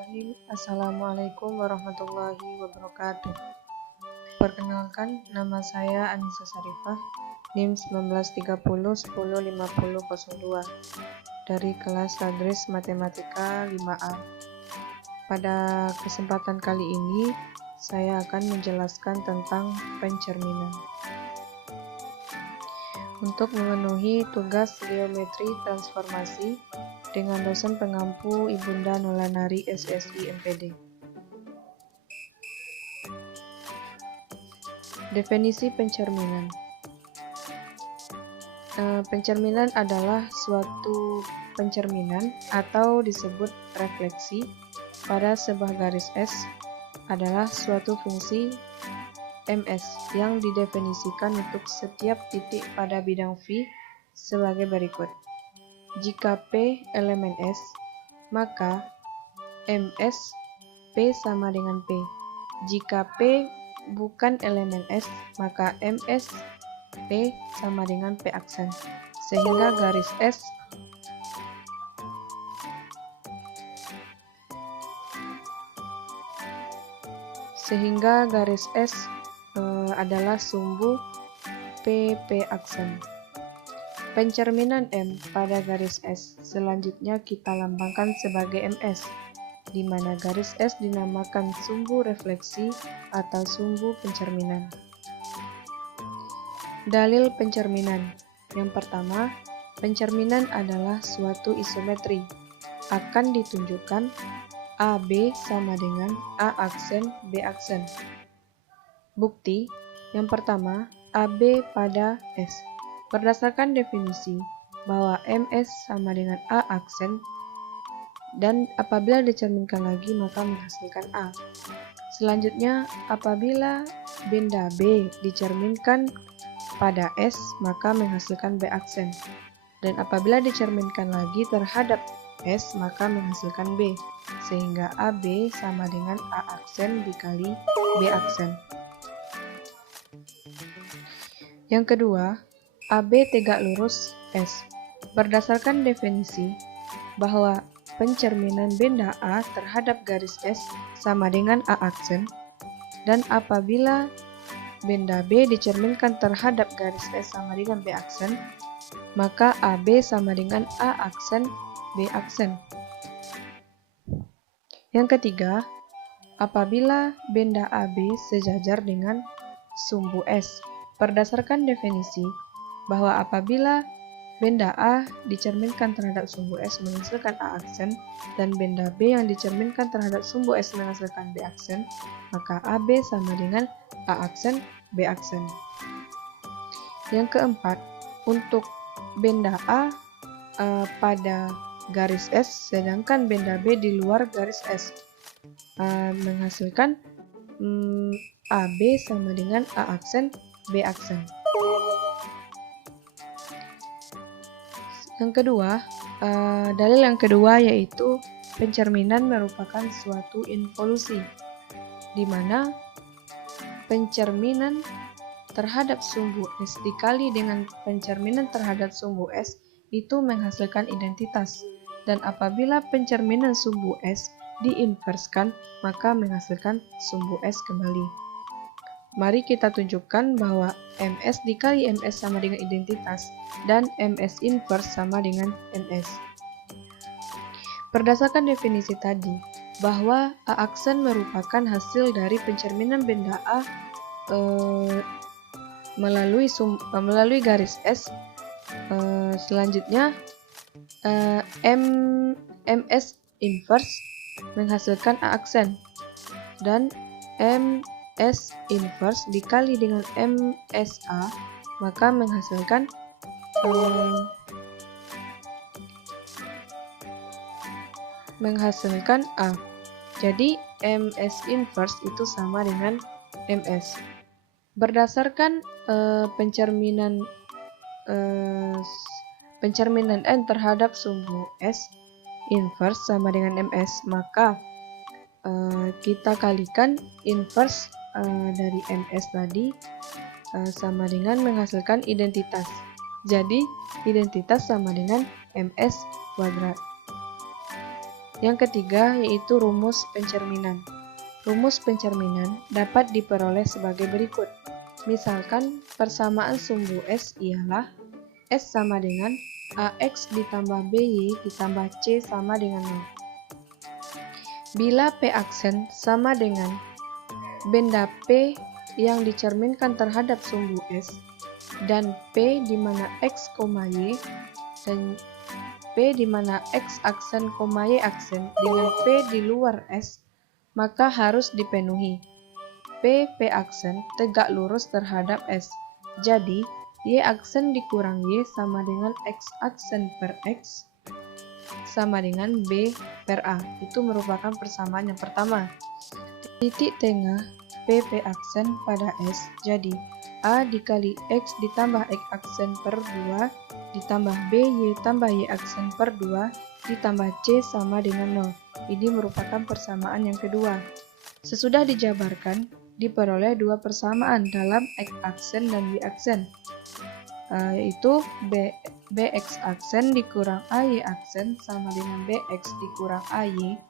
Bismillahirrahmanirrahim. Assalamualaikum warahmatullahi wabarakatuh. Perkenalkan, nama saya Anissa Sarifah, NIM 1930105002 dari kelas Tadris Matematika 5A. Pada kesempatan kali ini, saya akan menjelaskan tentang pencerminan. Untuk memenuhi tugas geometri transformasi dengan dosen pengampu Ibunda Nolanari SSI MPD. Definisi pencerminan. Pencerminan adalah suatu pencerminan atau disebut refleksi pada sebuah garis S adalah suatu fungsi MS yang didefinisikan untuk setiap titik pada bidang V sebagai berikut. Jika P elemen S, maka MS P sama dengan P. Jika P bukan elemen S, maka MS P sama dengan P aksen. Sehingga garis S adalah sumbu PP aksen. Pencerminan M pada garis S selanjutnya kita lambangkan sebagai MS, di mana garis S dinamakan sumbu refleksi atau sumbu pencerminan. Dalil pencerminan. Yang pertama, pencerminan adalah suatu isometri. Akan ditunjukkan AB sama dengan A aksen B aksen. Bukti. Yang pertama, AB pada S. Berdasarkan definisi bahwa MS sama dengan A aksen dan apabila dicerminkan lagi maka menghasilkan A. Selanjutnya, apabila benda B dicerminkan pada S maka menghasilkan B aksen. Dan apabila dicerminkan lagi terhadap S maka menghasilkan B. Sehingga AB sama dengan A aksen dikali B aksen. Yang kedua, AB tegak lurus S. Berdasarkan definisi bahwa pencerminan benda A terhadap garis S sama dengan A aksen, dan apabila benda B dicerminkan terhadap garis S sama dengan B aksen, maka AB sama dengan A aksen B aksen. Yang ketiga, apabila benda AB sejajar dengan sumbu S. Berdasarkan definisi bahwa apabila benda A dicerminkan terhadap sumbu S menghasilkan A aksen dan benda B yang dicerminkan terhadap sumbu S menghasilkan B aksen, maka AB sama dengan A aksen B aksen. Yang keempat, untuk benda A pada garis S sedangkan benda B di luar garis S menghasilkan AB sama dengan A aksen B aksen. Yang kedua, dalil yang kedua yaitu pencerminan merupakan suatu involusi, di mana pencerminan terhadap sumbu S dikali dengan pencerminan terhadap sumbu S itu menghasilkan identitas, dan apabila pencerminan sumbu S diinverskan maka menghasilkan sumbu S kembali. Mari kita tunjukkan bahwa MS dikali MS sama dengan identitas dan MS inverse sama dengan MS. Berdasarkan definisi tadi, bahwa A aksen merupakan hasil dari pencerminan benda A melalui garis S. Selanjutnya, MS inverse menghasilkan A aksen dan MS inverse dikali dengan MSA maka menghasilkan A. Jadi MS inverse itu sama dengan MS. Berdasarkan pencerminan N terhadap sumbu S inverse sama dengan MS, maka kita kalikan inverse dari MS tadi sama dengan menghasilkan identitas. Jadi identitas sama dengan MS kuadrat. Yang ketiga yaitu rumus pencerminan. Rumus pencerminan dapat diperoleh sebagai berikut. Misalkan persamaan sumbu S ialah S sama dengan AX ditambah BY ditambah C sama dengan 0. Bila P aksen sama dengan benda P yang dicerminkan terhadap sumbu S, dan P di mana X, Y, dan P di mana X aksen, Y aksen dengan P di luar S, maka harus dipenuhi. P aksen tegak lurus terhadap S. Jadi, Y aksen dikurang Y sama dengan X aksen per X sama dengan B per A. Itu merupakan persamaan yang pertama. Titik tengah P aksen pada S. Jadi, A dikali X ditambah X aksen per 2 ditambah B Y tambah Y aksen per 2 ditambah C sama dengan 0. Ini merupakan persamaan yang kedua. Sesudah dijabarkan, diperoleh dua persamaan dalam X aksen dan Y aksen, yaitu BX aksen dikurang AY aksen sama dengan BX dikurang AY,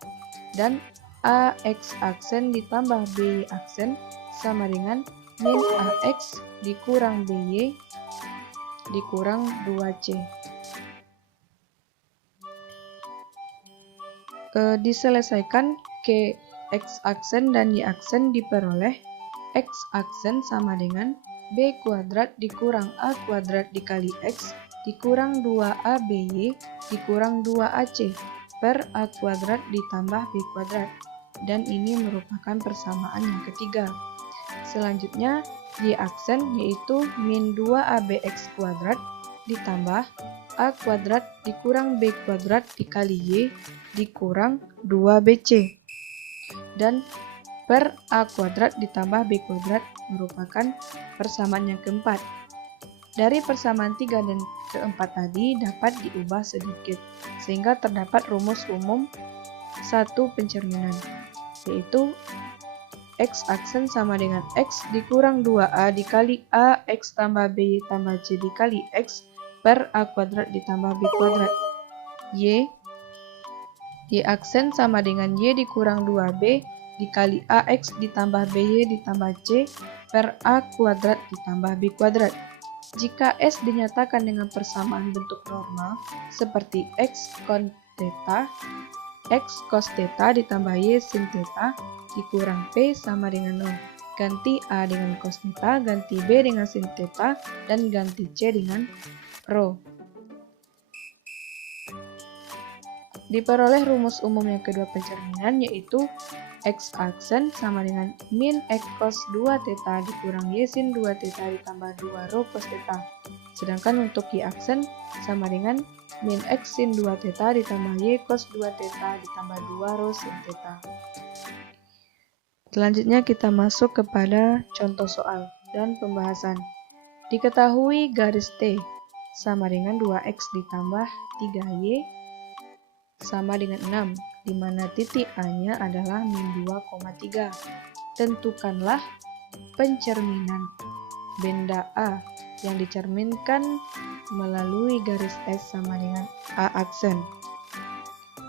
dan AX aksen ditambah BY aksen sama dengan min AX dikurang BY dikurang 2C. Diselesaikan ke X aksen dan Y aksen diperoleh X aksen sama dengan B kuadrat dikurang A kuadrat dikali X dikurang 2ABY dikurang 2AC per A kuadrat ditambah B kuadrat. Dan ini merupakan persamaan yang ketiga. Selanjutnya, Y aksen yaitu min 2ABX kuadrat ditambah A kuadrat dikurang B kuadrat dikali Y dikurang 2BC. Dan per A kuadrat ditambah B kuadrat merupakan persamaan yang keempat. Dari persamaan 3 dan keempat tadi dapat diubah sedikit, sehingga terdapat rumus umum satu pencerminan, yaitu X aksen sama dengan X dikurang 2A dikali A X tambah B tambah C dikali X per A kuadrat ditambah B kuadrat. Y aksen sama dengan Y dikurang 2B dikali AX ditambah BY ditambah C per A kuadrat ditambah B kuadrat. Jika S dinyatakan dengan persamaan bentuk normal seperti X con theta, X cos theta ditambah Y sin theta dikurang P sama dengan 0. Ganti A dengan cos theta, ganti B dengan sin theta, dan ganti C dengan rho. Diperoleh rumus umum yang kedua pencerminan, yaitu X aksen sama dengan min X cos 2 theta dikurang Y sin 2 theta ditambah 2 rho cos theta. Sedangkan untuk Y aksen sama dengan min X sin 2 theta ditambah Y cos 2 theta ditambah 2 rho sin theta. Selanjutnya kita masuk kepada contoh soal dan pembahasan. Diketahui garis T sama dengan 2X ditambah 3Y sama dengan 6, di mana titik A-nya adalah min 2,3. Tentukanlah pencerminan benda A yang dicerminkan melalui garis S sama dengan A aksen.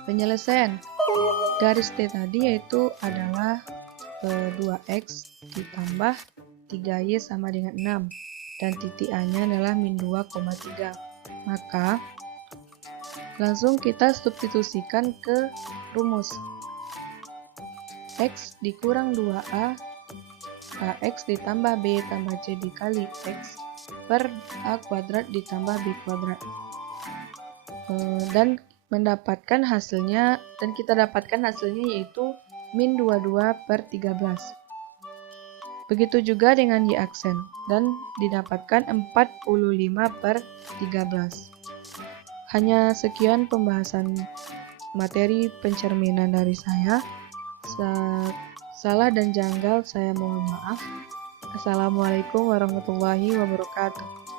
Penyelesaian garis T tadi yaitu adalah 2X ditambah 3Y sama dengan 6, dan titik A-nya adalah min 2,3. Maka langsung kita substitusikan ke rumus. X dikurang 2A AX ditambah B tambah C dikali X per A kuadrat ditambah B kuadrat. Dan kita dapatkan hasilnya yaitu min 22 per 13. Begitu juga dengan Y aksen, dan didapatkan 45 per 13. Hanya sekian pembahasan materi pencerminan dari saya. Salah dan janggal saya mohon maaf. Assalamualaikum warahmatullahi wabarakatuh.